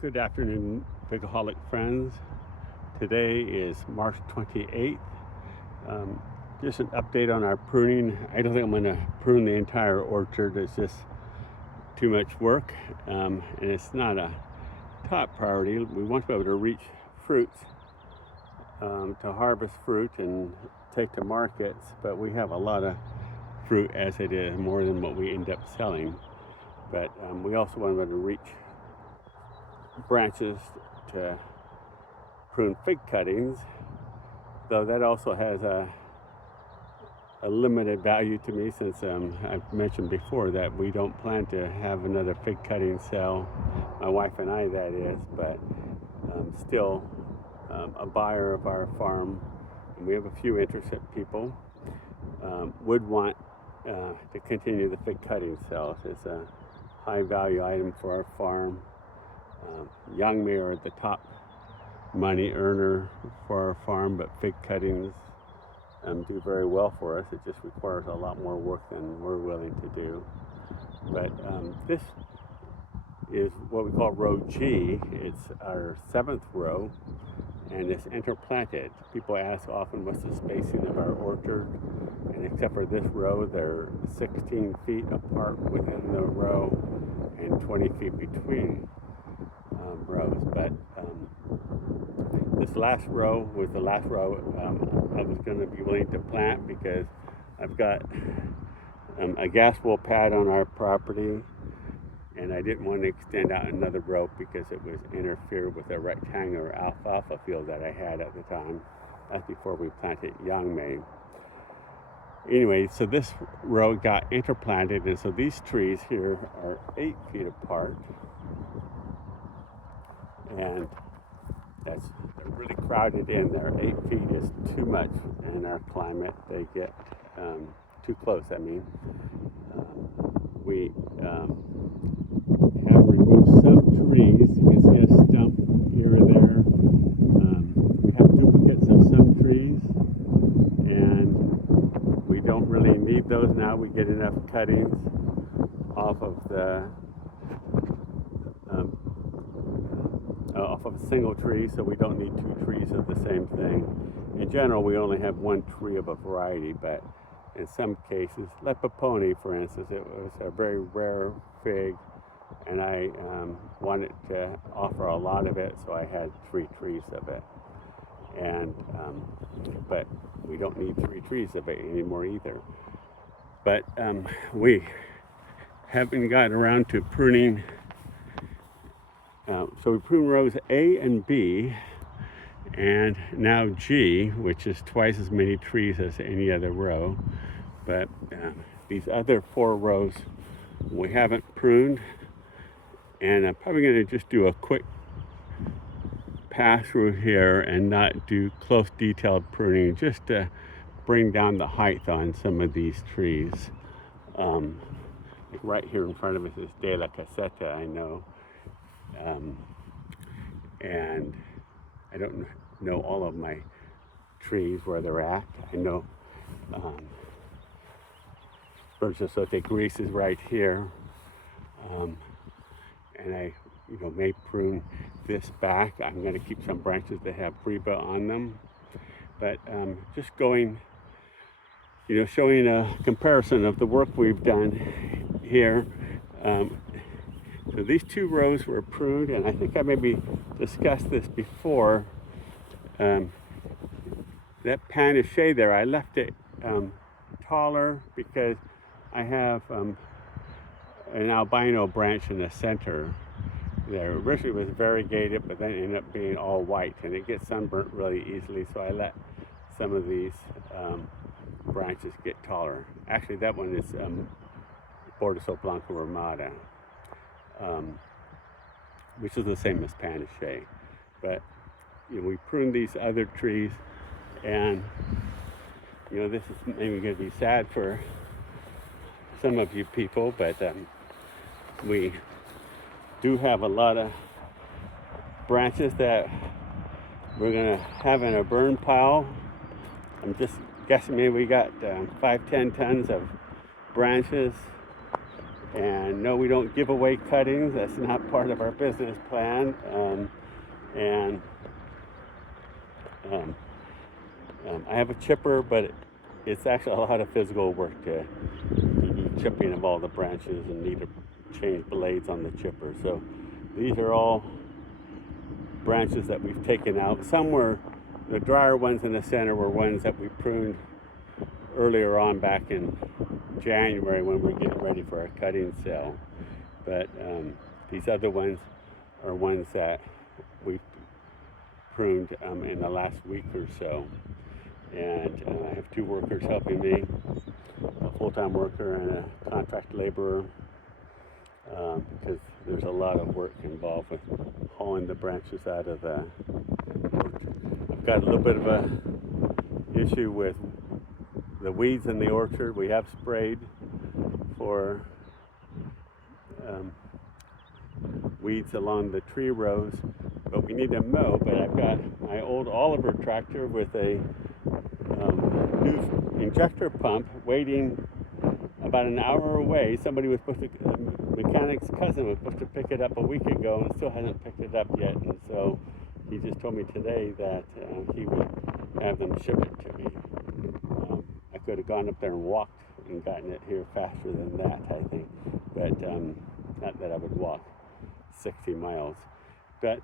Good afternoon, Pigaholic friends. Today is March 28th. Just an update on our pruning. I don't think I'm going to prune the entire orchard. It's just too much work, and it's not a top priority. We want to be able to reach fruits, to harvest fruit and take to markets, but we have a lot of fruit as it is, more than what we end up selling. But we also want to be able to reach branches to prune fig cuttings, though that also has a limited value to me, since I've mentioned before that we don't plan to have another fig cutting sale, my wife and I that is, but still a buyer of our farm, and we have a few interested people, would want to continue the fig cutting sales. It's a high value item for our farm. Young May are the top money earner for our farm, but fig cuttings do very well for us. It just requires a lot more work than we're willing to do. But this is what we call row G. It's our 7th row, and it's interplanted. People ask often what's the spacing of our orchard, and except for this row, they're 16 feet apart within the row and 20 feet between rows. But this last row was the last row I was going to be willing to plant, because I've got a gas well pad on our property, and I didn't want to extend out another row because it was interfere with a rectangular alfalfa field that I had at the time. That's before we planted Young May. Anyway, so this row got interplanted, and so these trees here are 8 feet apart, and they're really crowded in there. 8 feet is too much in our climate. They get too close. We have removed some trees. You can see a stump here or there. We have duplicates of some trees, and we don't really need those now. We get enough cuttings off of a single tree, so we don't need 2 trees of the same thing. In general, we only have 1 tree of a variety, but in some cases, Lepopony, for instance, it was a very rare fig, and I wanted to offer a lot of it, so I had 3 trees of it. And but we don't need 3 trees of it anymore either. But we haven't gotten around to pruning. So we prune rows A and B, and now G, which is twice as many trees as any other row. But these other 4 rows we haven't pruned, and I'm probably going to just do a quick pass through here and not do close detailed pruning, just to bring down the height on some of these trees. Like right here in front of us is De La Caseta, I know. And I don't know all of my trees where they're at. I know Bertha Grease is right here, and I may prune this back. I'm going to keep some branches that have reba on them, but just going, showing a comparison of the work we've done here. So these 2 rows were pruned, and I think I maybe discussed this before. That panache there, I left it taller because I have an albino branch in the center there. Originally it was variegated, but then ended up being all white, and it gets sunburnt really easily, so I let some of these branches get taller. Actually, that one is Bordeaux Blanco Ramada, which is the same as panache. But we pruned these other trees, and this is maybe going to be sad for some of you people, but we do have a lot of branches that we're going to have in a burn pile. I'm just guessing maybe we got 5-10 tons of branches And no, we don't give away cuttings. That's not part of our business plan. And um, I have a chipper, but it's actually a lot of physical work to do chipping of all the branches and need to change blades on the chipper. So these are all branches that we've taken out. Some were, the drier ones in the center were ones that we pruned earlier on back in January when we were getting ready for our cutting sale. But these other ones are ones that we've pruned in the last week or so. And I have 2 workers helping me, a full-time worker and a contract laborer, because there's a lot of work involved with hauling the branches out of the orchard. I've got a little bit of a issue with the weeds in the orchard. We have sprayed for weeds along the tree rows, but we need to mow. But I've got my old Oliver tractor with a new injector pump waiting about an hour away. Somebody was supposed to, a mechanic's cousin was supposed to pick it up a week ago and still hasn't picked it up yet. And so he just told me today that he would have them ship it to me. I could have gone up there and walked and gotten it here faster than that, I think. But not that I would walk 60 miles. But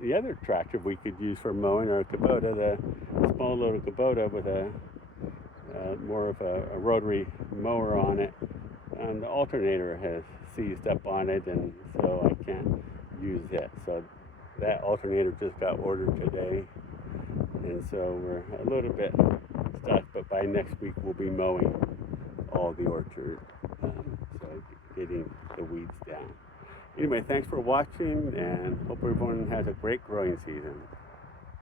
the other tractor we could use for mowing, or a Kubota, the small little Kubota with a more of a rotary mower on it, and the alternator has seized up on it, and so I can't use it. So that alternator just got ordered today, and so we're a little bit stuck, but by next week we'll be mowing all the orchard, so getting the weeds down. Anyway, thanks for watching, and hope everyone has a great growing season.